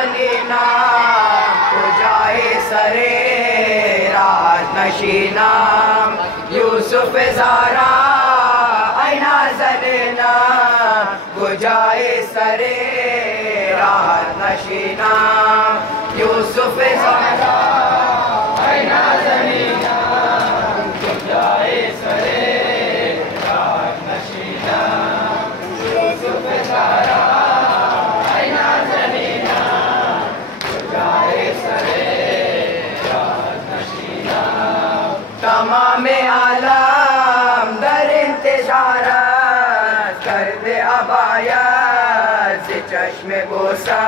नाज़नीना हो जाए सरे राहत नशीना यूसुफ ज़ारा ऐ नाज़नीना हो जाए सरे राहत नशीना यूसुफ ज़ारा ऐ नाज़नीना हो जाए सरे राहत नशीना यूसुफ ज़ारा ऐ नाज़नीना हो जाए सरे राहत नशीना तमाम आलम दर इंतज़ारत कर दे अबायत से चश्मे बोसा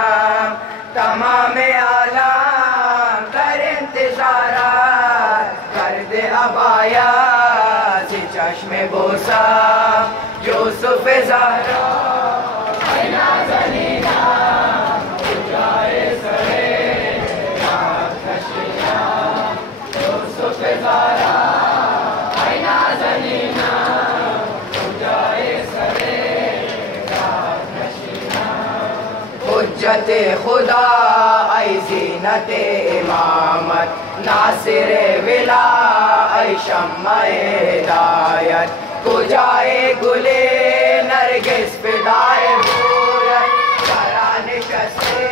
तमाम आलम दर इंतज़ारत कर दे अबायत से चश्मे बोसा यूसुफ ज़ारा ऐ नाज़नीना हो जाए सरे राहत नशीना यूसुफ ज़ारा ऐ नाज़नीना हो जाए सरे राहत नशीना हुज्जत खुदा ऐ ज़ीनत इमामत नासिर विला ऐ शम्मा हिदायत कुजाए गुले नरगिस फिदाए बूरत करा निशस्ते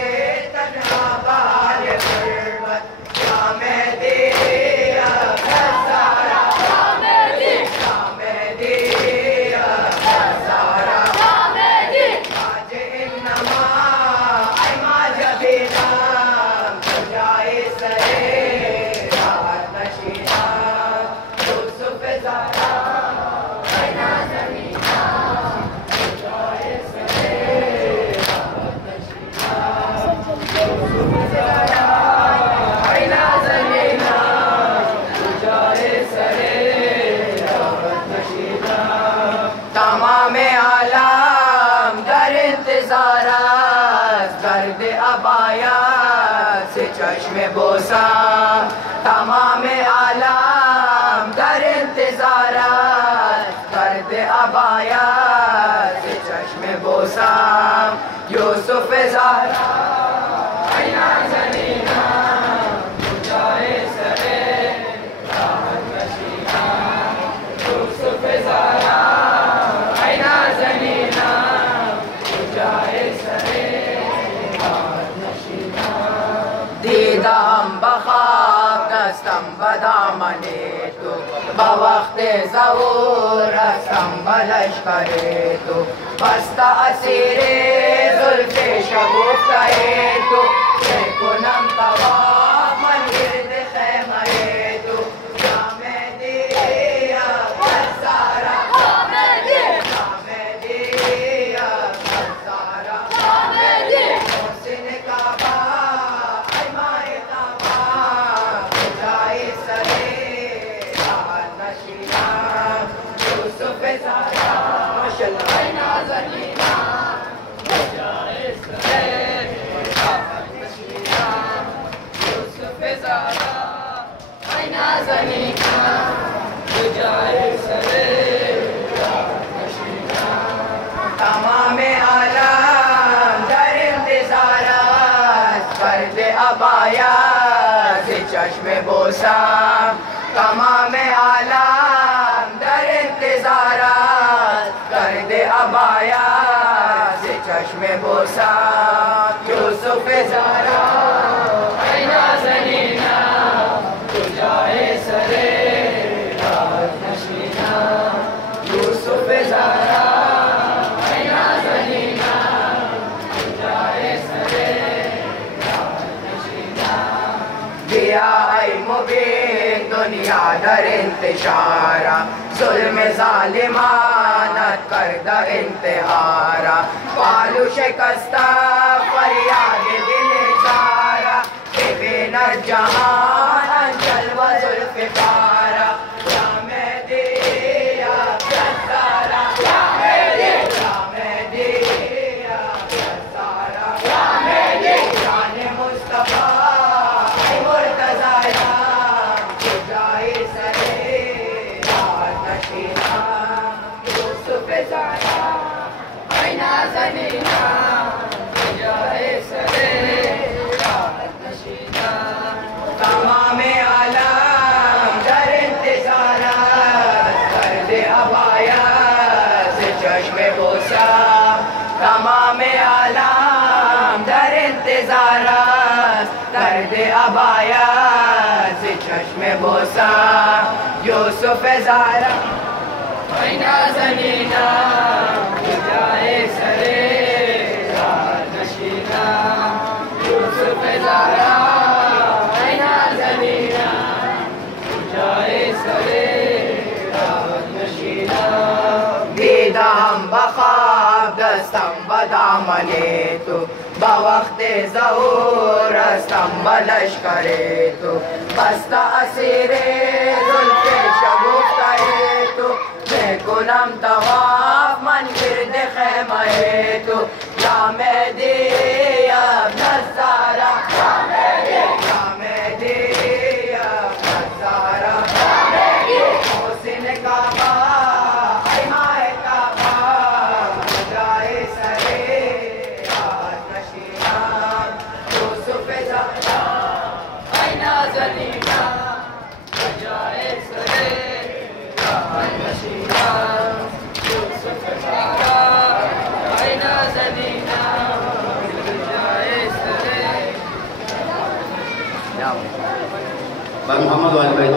तन्हा बाल गुर्बत या मेहदी या ज़ारा या मेहदी या मेहदी या ज़ारा या मेहदी आज इन्नमा ऐ माजबीना हो जाए सरे राहत नशीना यूसुफ ज़ारा तमाम आलम दर इंतज़ारत कर दे अबायत से चश्मे बोसा तमाम आलम दर इंतज़ारत कर दे अबायत से चश्मे बोसा यूसुफ ज़ारा ऐ नाज़नीना हो जाए सरे राहत नशीना यूसुफ ज़ारा ऐ नाज़नीना हो जाए सरे राहत नशीना दीदा हम बख़ाब दस्तम बदामने तो बवक्त ज़हूर संभलश करे तो बस्ता असीरे ज़ुल्फ़े शगुफ़्ताए तो कुनम तवाफ़ मन गिर्द ख़ैमाए तो या मेहदी या ज़ारा या मेहदी या मेहदी या ज़ारा या मेहदी मोहसिन काबा ऐ माए काबा हो जाए सरे राहत नशीना यूसुफ ज़ारा माशाअल्लाह ऐ नाज़नीना हो जाए सरे राहत नशीना यूसुफ ज़ारा ऐ नाज़नीना हो जाए सरे राहत नशीना तमाम आलम दर इंतज़ारत कर दे अबायत से चश्मे बोसा तमाम आलम दर इंतज़ारत कर दे अबायत से चश्मे बोसा यूसुफ ज़ारा ऐ नाज़नीना हो जाए सरे राहत नशीना यूसुफ ज़ारा ऐ नाज़नीना हो जाए सरे राहत नशीना दिया ऐ मुबीन दुनिया दर इंतशारा ज़ुल्म ज़ालिमानत कर द इंतहारा पालू शिकस्ता फरियाद दिल जारा बेनर जहान अंचल व ज़ुल्फ़िकारा या मेहदी या ज़ारा या मेहदी या मेहदी या ज़ारा या मेहदी जान मुस्तफ़ा ऐ मुर्तज़ा हो जाए सरे राहत नशीना यूसुफ ज़ारा ऐ नाज़नीना इंतजार कर दे अबाया से चश्मे बोसा यूसुफ ज़ारा आईना ज़मीना जाए सरे नशीना यूसुफ ज़ारा आईना ज़मीना जाए सरे नशीना दीदा हम बखाब दस्तम बदामने तो बवक्त ज़हूर अस्तम बलश्करे तो बस्ता असीरे ज़ुल्फ़े शगुफ़्ताए तो बेकुनम तवाफ़ मन गिर्द ख़ैमाए तो या मेहदी अब नज़ारा या मेहदी अब नज़ारा मोहसिन काबा आइमाए काबा जाए सरे नशीना यूसुफ ज़ारा आईना ज़मीना जाए सरे नशीना यूसुफ ज़ारा आईना ज़मीना जाए सरे मोहम्मद वाले भाई